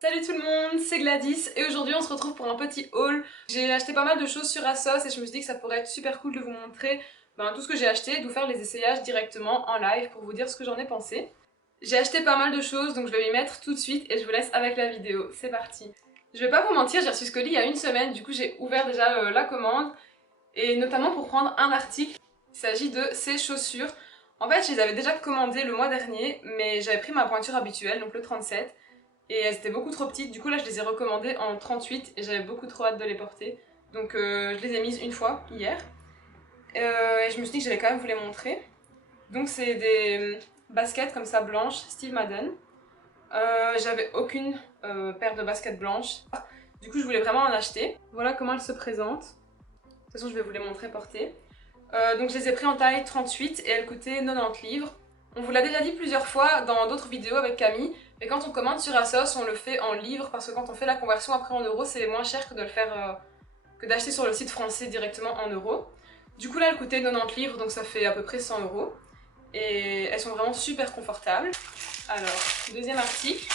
Salut tout le monde, c'est Gladys et aujourd'hui on se retrouve pour un petit haul. J'ai acheté pas mal de choses sur ASOS et je me suis dit que ça pourrait être super cool de vous montrer tout ce que j'ai acheté et de vous faire les essayages directement en live pour vous dire ce que j'en ai pensé. J'ai acheté pas mal de choses donc je vais m'y mettre tout de suite et je vous laisse avec la vidéo, c'est parti. Je vais pas vous mentir, j'ai reçu ce colis il y a une semaine, du coup j'ai ouvert déjà la commande et notamment pour prendre un article. Il s'agit de ces chaussures. En fait je les avais déjà commandées le mois dernier mais j'avais pris ma pointure habituelle, donc le 37. Et elles étaient beaucoup trop petites, du coup là je les ai recommandées en 38 et j'avais beaucoup trop hâte de les porter. Donc je les ai mises une fois, hier. Et je me suis dit que j'allais quand même vous les montrer. Donc c'est des baskets comme ça blanches, style Madden. J'avais aucune paire de baskets blanches. Du coup je voulais vraiment en acheter. Voilà comment elles se présentent. De toute façon je vais vous les montrer portées. Donc je les ai pris en taille 38 et elles coûtaient 90 livres. On vous l'a déjà dit plusieurs fois dans d'autres vidéos avec Camille, mais quand on commande sur ASOS, on le fait en livres parce que quand on fait la conversion après en euros, c'est moins cher que de le faire que d'acheter sur le site français directement en euros. Du coup là, elles coûtaient 90 livres, donc ça fait à peu près 100 euros. Et elles sont vraiment super confortables. Alors, deuxième article.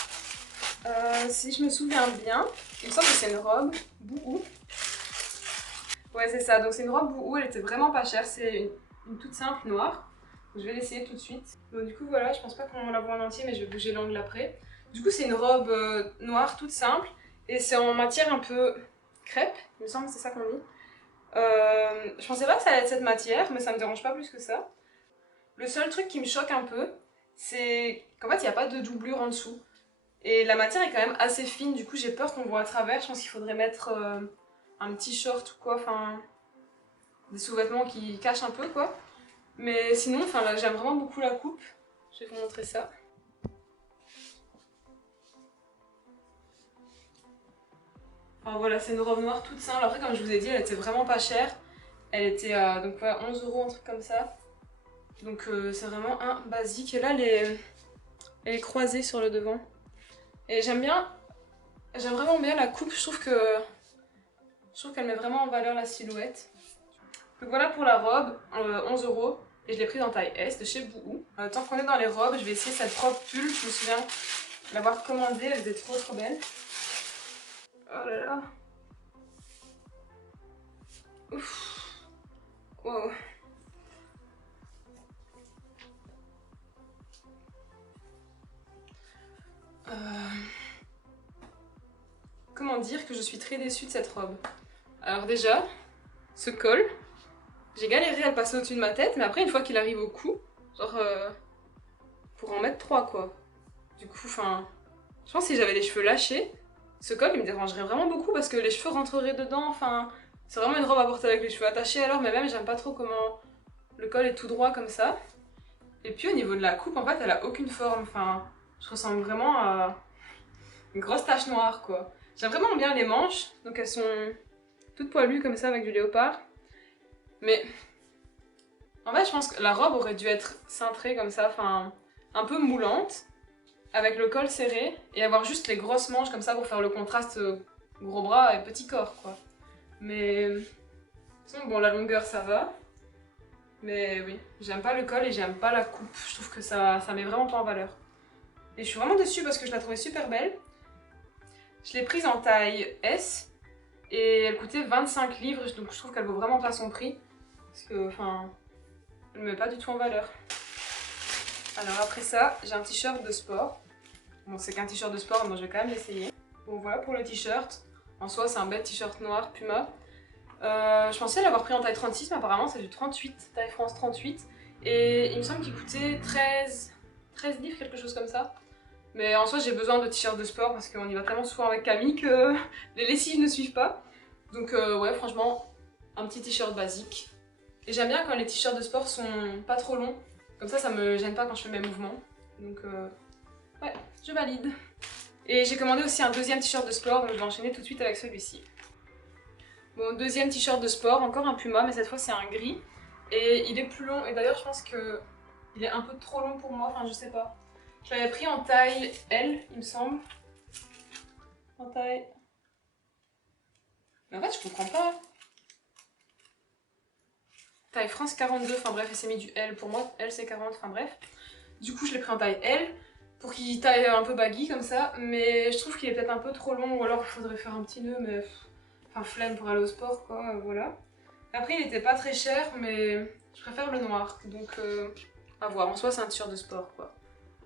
Si je me souviens bien, il me semble que c'est une robe Bouhou. Ouais, c'est ça. Donc c'est une robe Bouhou, elle était vraiment pas chère. C'est une toute simple noire. Je vais l'essayer tout de suite. Bon, du coup, voilà, je pense pas qu'on la voit en entier, mais je vais bouger l'angle après. Du coup, c'est une robe noire toute simple. Et c'est en matière un peu crêpe, il me semble, c'est ça qu'on dit. Je pensais pas que ça allait être cette matière, mais ça me dérange pas plus que ça. Le seul truc qui me choque un peu, c'est qu'en fait, il n'y a pas de doublure en dessous. Et la matière est quand même assez fine, du coup, j'ai peur qu'on voit à travers. Je pense qu'il faudrait mettre un petit short ou quoi, enfin, des sous-vêtements qui cachent un peu, quoi. Mais sinon, enfin là, j'aime vraiment beaucoup la coupe. Je vais vous montrer ça. Enfin voilà, c'est une robe noire toute simple. Après, comme je vous ai dit, elle était vraiment pas chère. Elle était à donc, ouais, 11 euros, un truc comme ça. Donc c'est vraiment un basique. Et là, elle est croisée sur le devant. Et j'aime vraiment bien la coupe. Je trouve qu'elle met vraiment en valeur la silhouette. Donc voilà pour la robe, 11 euros. Et je l'ai prise en taille S de chez Bouhou. Tant qu'on est dans les robes, je vais essayer cette robe pull. Je me souviens l'avoir commandée, elle était trop belle. Oh là là. Ouf. Wow. Comment dire que je suis très déçue de cette robe. Alors déjà, ce col, j'ai galéré à le passer au-dessus de ma tête, mais après une fois qu'il arrive au cou, genre pour en mettre 3 quoi. Du coup, enfin, je pense que si j'avais les cheveux lâchés, ce col il me dérangerait vraiment beaucoup parce que les cheveux rentreraient dedans, enfin, c'est vraiment une robe à porter avec les cheveux attachés alors, mais même j'aime pas trop comment le col est tout droit comme ça. Et puis au niveau de la coupe, en fait, elle a aucune forme, enfin, je ressemble vraiment à une grosse tache noire quoi. J'aime vraiment bien les manches, donc elles sont toutes poilues comme ça avec du léopard. Mais en fait, je pense que la robe aurait dû être cintrée comme ça, enfin un peu moulante, avec le col serré, et avoir juste les grosses manches comme ça pour faire le contraste gros bras et petit corps quoi. Mais sinon, bon, la longueur ça va. Mais oui, j'aime pas le col et j'aime pas la coupe. Je trouve que ça met vraiment pas en valeur. Et je suis vraiment déçue parce que je la trouvais super belle. Je l'ai prise en taille S et elle coûtait 25 livres, donc je trouve qu'elle vaut vraiment pas son prix. Parce que, enfin, elle me met pas du tout en valeur. Alors après ça, j'ai un t-shirt de sport. Bon, c'est qu'un t-shirt de sport, mais je vais quand même l'essayer. Bon, voilà pour le t-shirt. En soi, c'est un bel t-shirt noir Puma. Je pensais l'avoir pris en taille 36, mais apparemment c'est du 38, taille France 38. Et il me semble qu'il coûtait 13 livres, quelque chose comme ça. Mais en soi, j'ai besoin de t-shirts de sport parce qu'on y va tellement souvent avec Camille que les lessives ne suivent pas. Donc ouais, franchement, un petit t-shirt basique. Et j'aime bien quand les t-shirts de sport sont pas trop longs. Comme ça me gêne pas quand je fais mes mouvements. Donc ouais, je valide. Et j'ai commandé aussi un deuxième t-shirt de sport, donc je vais enchaîner tout de suite avec celui-ci. Bon, deuxième t-shirt de sport, encore un Puma, mais cette fois c'est un gris. Et il est plus long, et d'ailleurs je pense que il est un peu trop long pour moi, enfin je sais pas. Je l'avais pris en taille L, il me semble. En taille... Mais en fait je comprends pas. Taille France 42, enfin bref, elle s'est mis du L. Pour moi, L c'est 40, enfin bref. Du coup je l'ai pris en taille L. pour qu'il taille un peu baggy comme ça, mais je trouve qu'il est peut-être un peu trop long, ou alors il faudrait faire un petit nœud, mais enfin flemme pour aller au sport quoi, voilà. Après il était pas très cher, mais je préfère le noir, donc à voir, en soi c'est un t-shirt de sport quoi.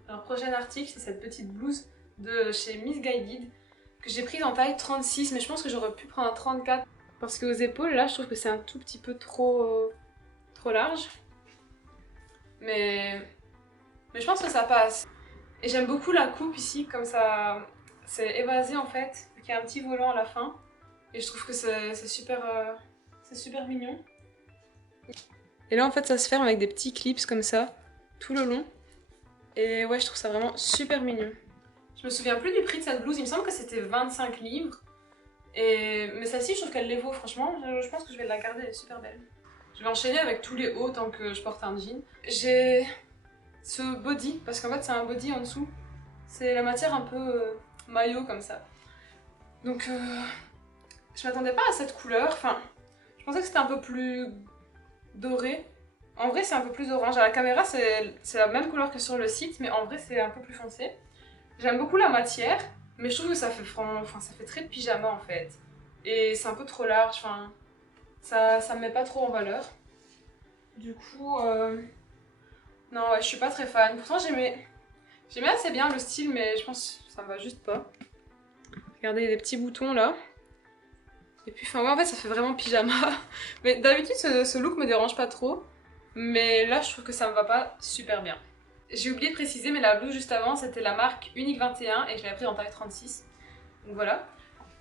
Alors prochain article, c'est cette petite blouse de chez Miss Guided, que j'ai prise en taille 36, mais je pense que j'aurais pu prendre un 34, parce qu'aux épaules là je trouve que c'est un tout petit peu trop large. Mais je pense que ça passe. Et j'aime beaucoup la coupe ici, comme ça c'est évasé en fait, il y a un petit volant à la fin. Et je trouve que c'est super mignon. Et là en fait ça se ferme avec des petits clips comme ça, tout le long. Et ouais, je trouve ça vraiment super mignon. Je me souviens plus du prix de cette blouse, il me semble que c'était 25 livres. Mais celle-ci, je trouve qu'elle les vaut, franchement. Je pense que je vais la garder, elle est super belle. Je vais enchaîner avec tous les hauts tant que je porte un jean. J'ai ce body, parce qu'en fait c'est un body en dessous. C'est la matière un peu maillot comme ça. Donc je m'attendais pas à cette couleur, enfin je pensais que c'était un peu plus doré. En vrai c'est un peu plus orange, à la caméra c'est la même couleur que sur le site, mais en vrai c'est un peu plus foncé. J'aime beaucoup la matière, mais je trouve que ça fait ça fait très pyjama en fait. Et c'est un peu trop large, enfin ça me met pas trop en valeur. Du coup, non ouais, je suis pas très fan. Pourtant j'aimais assez bien le style, mais je pense que ça me va juste pas. Regardez, il y a des petits boutons là. Et puis enfin ouais, en fait ça fait vraiment pyjama. Mais d'habitude ce look me dérange pas trop. Mais là je trouve que ça me va pas super bien. J'ai oublié de préciser, mais la blouse juste avant c'était la marque Unique 21 et je l'avais prise en taille 36. Donc voilà.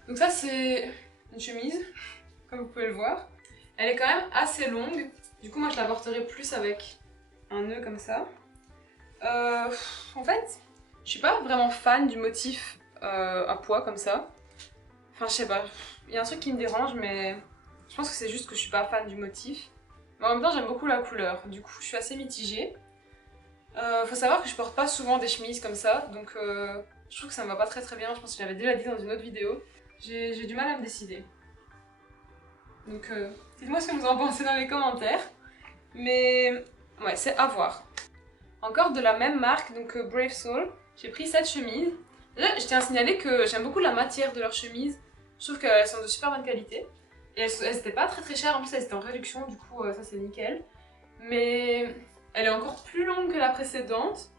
Donc ça c'est une chemise, comme vous pouvez le voir. Elle est quand même assez longue. Du coup moi je la porterai plus avec un nœud comme ça. En fait, je suis pas vraiment fan du motif à pois comme ça. Enfin je sais pas, il y a un truc qui me dérange, mais je pense que c'est juste que je suis pas fan du motif. Mais en même temps j'aime beaucoup la couleur, du coup je suis assez mitigée. Faut savoir que je porte pas souvent des chemises comme ça, donc je trouve que ça me va pas très bien. Je pense que je l'avais déjà dit dans une autre vidéo. J'ai du mal à me décider. Donc dites-moi ce que vous en pensez dans les commentaires. Mais ouais, c'est à voir. Encore de la même marque, donc Brave Soul, j'ai pris cette chemise. Là, je tiens à signaler que j'aime beaucoup la matière de leurs chemises. Je trouve qu'elles sont de super bonne qualité. Et elles étaient pas très chères, en plus elles étaient en réduction, du coup ça c'est nickel. Mais elle est encore plus longue que la précédente.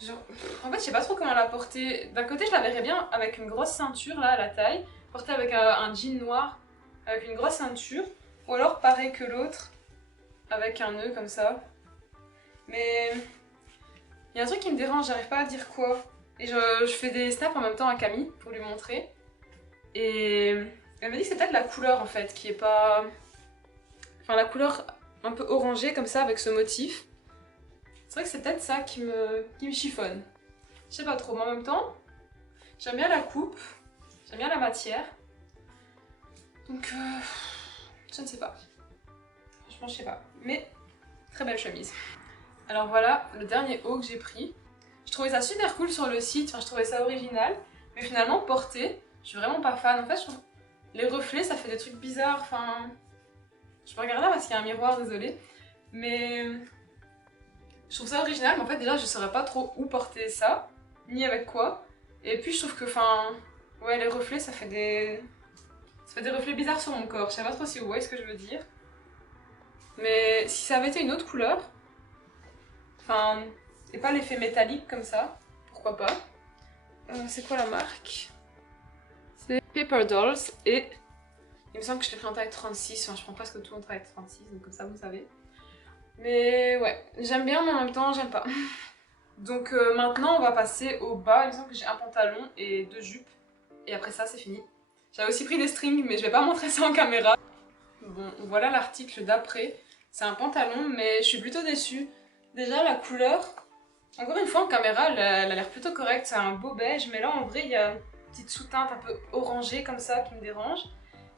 Genre, en fait je sais pas trop comment la porter. D'un côté je la verrais bien avec une grosse ceinture là à la taille, portée avec un jean noir, avec une grosse ceinture. Ou alors pareil que l'autre, avec un nœud comme ça. Mais il y a un truc qui me dérange, j'arrive pas à dire quoi. Et je fais des snaps en même temps à Camille pour lui montrer. Et elle me dit que c'est peut-être la couleur en fait qui est pas... Enfin la couleur un peu orangée comme ça avec ce motif. C'est vrai que c'est peut-être ça qui me chiffonne. Je sais pas trop, mais en même temps, j'aime bien la coupe, j'aime bien la matière. Donc je ne sais pas. Franchement je sais pas. Mais très belle chemise. Alors voilà le dernier haut que j'ai pris. Je trouvais ça super cool sur le site, enfin je trouvais ça original. Mais finalement porté, je suis vraiment pas fan. En fait je trouve les reflets ça fait des trucs bizarres. Enfin je peux regarder parce qu'il y a un miroir, désolé. Mais je trouve ça original, mais en fait déjà je saurais pas trop où porter ça, ni avec quoi. Et puis je trouve que enfin ouais les reflets ça fait des reflets bizarres sur mon corps. Je sais pas trop si vous voyez ce que je veux dire. Mais si ça avait été une autre couleur, enfin et pas l'effet métallique comme ça, pourquoi pas. C'est quoi la marque? C'est Paper Dolls et il me semble que je l'ai pris en taille 36, enfin je prends presque tout en taille 36, donc comme ça vous savez. Mais ouais, j'aime bien mais en même temps j'aime pas. Donc maintenant on va passer au bas, il me semble que j'ai un pantalon et deux jupes. Et après ça c'est fini. J'avais aussi pris des strings mais je vais pas montrer ça en caméra. Bon voilà l'article d'après. C'est un pantalon mais je suis plutôt déçue. Déjà la couleur, encore une fois en caméra elle a l'air plutôt correcte, c'est un beau beige. Mais là en vrai il y a une petite sous-teinte un peu orangée comme ça qui me dérange.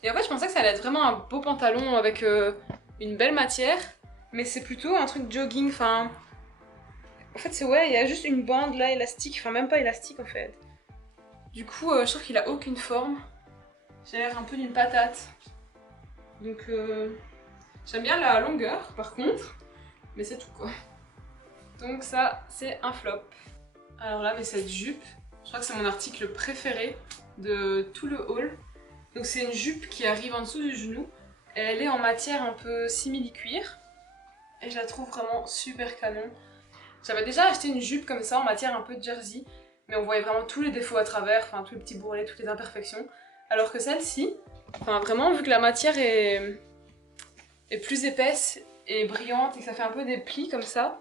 Et en fait je pensais que ça allait être vraiment un beau pantalon avec une belle matière. Mais c'est plutôt un truc jogging, enfin... En fait c'est ouais, il y a juste une bande là élastique, enfin même pas élastique en fait. Du coup je trouve qu'il a aucune forme. J'ai l'air un peu d'une patate. Donc j'aime bien la longueur par contre, mais c'est tout quoi. Donc ça c'est un flop. Alors là, mais cette jupe, je crois que c'est mon article préféré de tout le haul. Donc c'est une jupe qui arrive en dessous du genou. Elle est en matière un peu simili-cuir. Et je la trouve vraiment super canon. J'avais déjà acheté une jupe comme ça en matière un peu jersey. Mais on voyait vraiment tous les défauts à travers, enfin tous les petits bourrelets, toutes les imperfections. Alors que celle-ci, enfin vraiment vu que la matière est plus épaisse et brillante et que ça fait un peu des plis comme ça,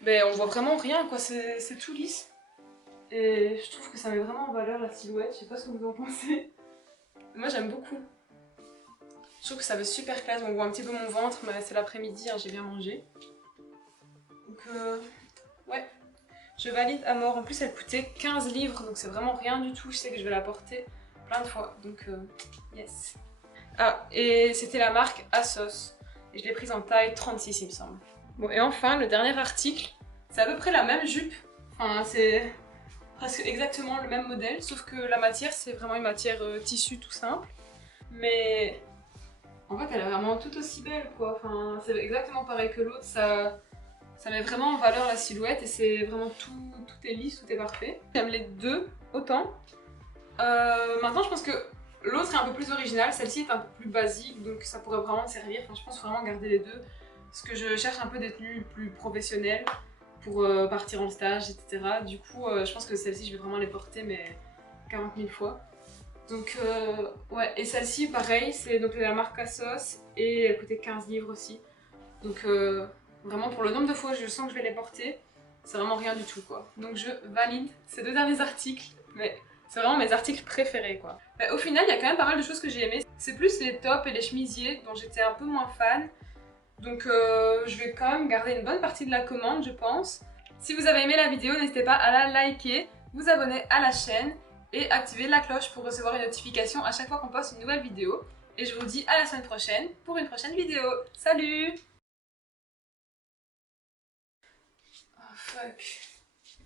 ben on voit vraiment rien quoi, c'est tout lisse. Et je trouve que ça met vraiment en valeur la silhouette, je sais pas ce que vous en pensez. Moi j'aime beaucoup. Je trouve que ça fait super classe, on voit un petit peu mon ventre, mais c'est l'après-midi, hein, j'ai bien mangé. Donc ouais, je valide à mort. En plus elle coûtait 15 livres, donc c'est vraiment rien du tout, je sais que je vais la porter plein de fois, donc yes. Ah, et c'était la marque Asos, et je l'ai prise en taille 36 il me semble. Bon, et enfin le dernier article, c'est à peu près la même jupe, enfin c'est presque exactement le même modèle, sauf que la matière c'est vraiment une matière tissu tout simple. Mais en fait elle est vraiment tout aussi belle quoi, enfin c'est exactement pareil que l'autre, ça met vraiment en valeur la silhouette et c'est vraiment tout est lisse, tout est parfait. J'aime les deux autant. Maintenant je pense que l'autre est un peu plus original, celle-ci est un peu plus basique donc ça pourrait vraiment me servir, enfin je pense vraiment garder les deux. Parce que je cherche un peu des tenues plus professionnelles pour partir en stage, etc. Du coup, je pense que celle-ci, je vais vraiment les porter, mais 40 000 fois. Donc, ouais. Et celle-ci, pareil, c'est donc la marque Asos et elle coûtait 15 livres aussi. Donc, vraiment, pour le nombre de fois que je sens que je vais les porter, c'est vraiment rien du tout, quoi. Donc, je valide ces deux derniers articles, mais c'est vraiment mes articles préférés, quoi. Mais au final, il y a quand même pas mal de choses que j'ai aimées. C'est plus les tops et les chemisiers dont j'étais un peu moins fan. Donc je vais quand même garder une bonne partie de la commande je pense. Si vous avez aimé la vidéo, n'hésitez pas à la liker, vous abonner à la chaîne et activer la cloche pour recevoir une notification à chaque fois qu'on poste une nouvelle vidéo. Et je vous dis à la semaine prochaine pour une prochaine vidéo. Salut! Oh fuck.